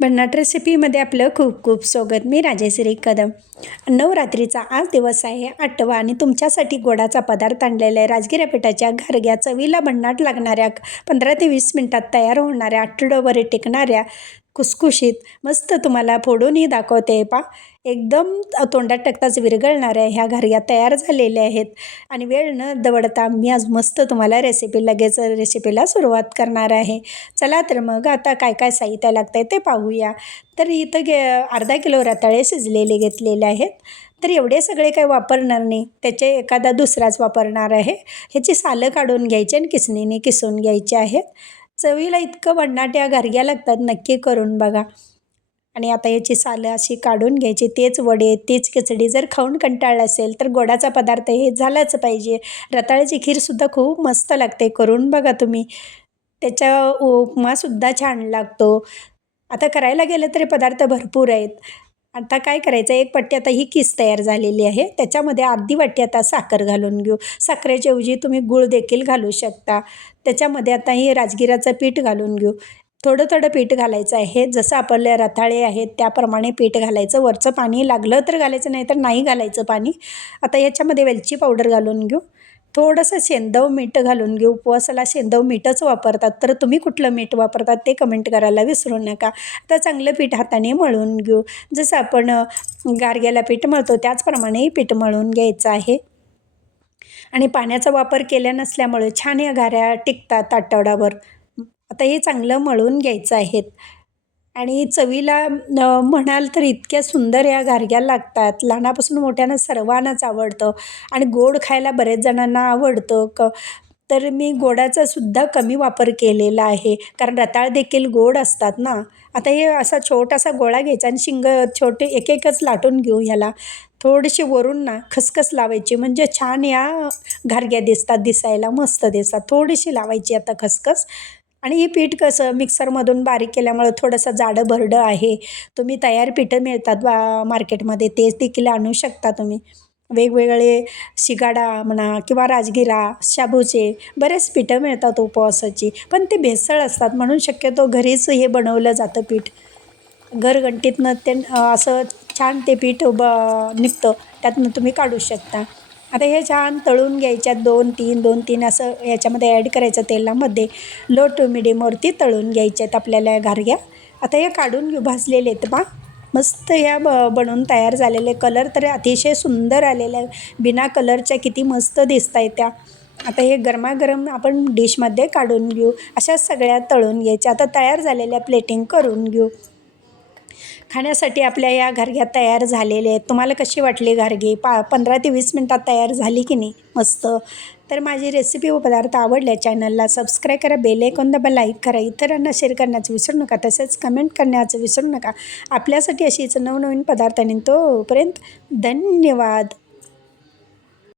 भन्नाट रेसिपीमध्ये आपलं खूप खूप स्वागत. मी राजेश्री कदम. नवरात्रीचा आज दिवस आहे. आठवा आणि तुमच्यासाठी गोडाचा पदार्थ आणलेला आहे. राजगिरा पिठाच्या घरग्या चवीला भन्नाट लागणाऱ्या पंधरा ते वीस मिनटात तयार होणाऱ्या आठवड्यावर टिकणाऱ्या कुसकुशीत मस्त तुम्हाला फोडूनही दाखवते पा एकदम तोंडात टाकताच विरघळणाऱ्या ह्या घरग्या तयार झालेल्या आहेत. आणि वेळ न दवडता मी आज मस्त तुम्हाला रेसिपी लगेच रेसिपीला सुरुवात करणार आहे. चला तर मग आता काय काय साहित्य लागतं आहे ते पाहूया. तर इथं गे अर्धा किलो रताळे शिजलेले घेतलेले आहेत. तर एवढे सगळे काही वापरणार नाही. त्याचे एखादा दुसराच वापरणार आहे. ह्याची सालं काढून घ्यायची आणि किसणीने किसून घ्यायचे आहेत. चवीला इतकं भन्नाट्या घरग्या लागतात नक्की करून बघा. आणि आता याची सालं अशी काढून घ्यायची तेच वडे तेच खिचडी. जर खाऊन कंटाळलं असेल तर गोडाचा पदार्थ हे झालाच पाहिजे. रताळ्याची खीरसुद्धा खूप मस्त लागते करून बघा तुम्ही. त्याच्या उपमासुद्धा छान लागतो. आता करायला गेलं तरी पदार्थ भरपूर आहेत. आता काय करायचं? एक पट्टी आता ही किस तयार झालेली आहे. त्याच्यामध्ये अर्धी वाटी आता साखर घालून घेऊ. साखरेच्या ऐवजी तुम्ही गूळ देखील घालू शकता. त्याच्यामध्ये आता ही राजगिराचं पीठ घालून घेऊ. थोडं थोडं पीठ घालायचं आहे. जसं आपले रताळे आहेत त्याप्रमाणे पीठ घालायचं. वरचं पाणी लागलं तर घालायचं नाही तर नाही घालायचं पाणी. आता याच्यामध्ये वेलची पावडर घालून घेऊ. थोडंसं शेंदव मीठ घालून घेऊ उपवासाला शेंदव मीठच वापरतात. तर तुम्ही कुठलं मीठ वापरतात ते कमेंट करायला विसरू नका. आता चांगलं पीठ हाताने मळून घेऊ. जसं आपण गारग्याला पीठ मळतो त्याचप्रमाणे पीठ मळून घ्यायचं आहे. आणि पाण्याचा वापर केल्या नसल्यामुळे छान या गाऱ्या टिकतात आठवडाभर आता हे चांगलं मळून घ्यायचं आहेत. आणि चवीला म्हणाल तर इतक्या सुंदर या गारग्या लागतात. लहानापासून मोठ्यानं सर्वांनाच आवडतं आणि गोड खायला बरेच जणांना आवडतं. क तर मी गोडाचा सुद्धा कमी वापर केलेला आहे. कारण रताळ देखील गोड असतात ना. आता हे असा छोटासा गोळा घ्यायचा आणि शिंग छोटे एक एकच लाटून घेऊ ह्याला. थोडीशी वरून ना खसखस लावायची. म्हणजे छान या घारग्या दिसतात दिसायला मस्त दिसतात. थोडीशी लावायची आता खसखस. आणि हे पीठ कसं मिक्सरमधून बारीक केल्यामुळं थोडंसं जाडं भरडं आहे. तुम्ही तयार पिठं मिळतात बा मार्केटमध्ये तेच देखील आणू शकता तुम्ही. वेगवेगळे शिगाडा म्हणा किंवा राजगिरा शाबूचे बरेच पिठं मिळतात उपवासाची. पण ते भेसळ असतात म्हणून शक्यतो घरीच हे बनवलं जातं पीठ. घरघंटीतनं ते असं छान ते पीठ ब निघतं त्यातनं तुम्ही काढू शकता. आता हे छान तळून घ्यायच्यात दोन तीन दोन तीन असं याच्यामध्ये ॲड करायचं तेलामध्ये. लो टू मिडियमवरती तळून घ्यायच्या आहेत आपल्याला घारग्या आता हे काढून घेऊ भाजलेले आहेत बा. मस्त ह्या ब बनवून तयार झालेले. कलर तर अतिशय सुंदर आलेल्या बिना कलरच्या किती मस्त दिसत आहेत त्या. आता हे गरमागरम आपण डिशमध्ये काढून घेऊ. अशा सगळ्या तळून घ्यायच्या. आता तयार झालेल्या प्लेटिंग करून घेऊ. खाण्यासाठी आपल्या या घरग्या तयार झालेल्या आहेत. तुम्हाला कशी वाटली घरगी? पा पंधरा ते वीस मिनटात तयार झाली की नाही? मस्त. तर माझी रेसिपी व पदार्थ आवडल्या चॅनलला सबस्क्राईब करा बेल ऐकून दाबा लाईक करा. इतरांना शेअर करण्याचं विसरू नका तसेच कमेंट करण्याचं विसरू नका. आपल्यासाठी अशीच नवनवीन पदार्थ आणि तोपर्यंत धन्यवाद.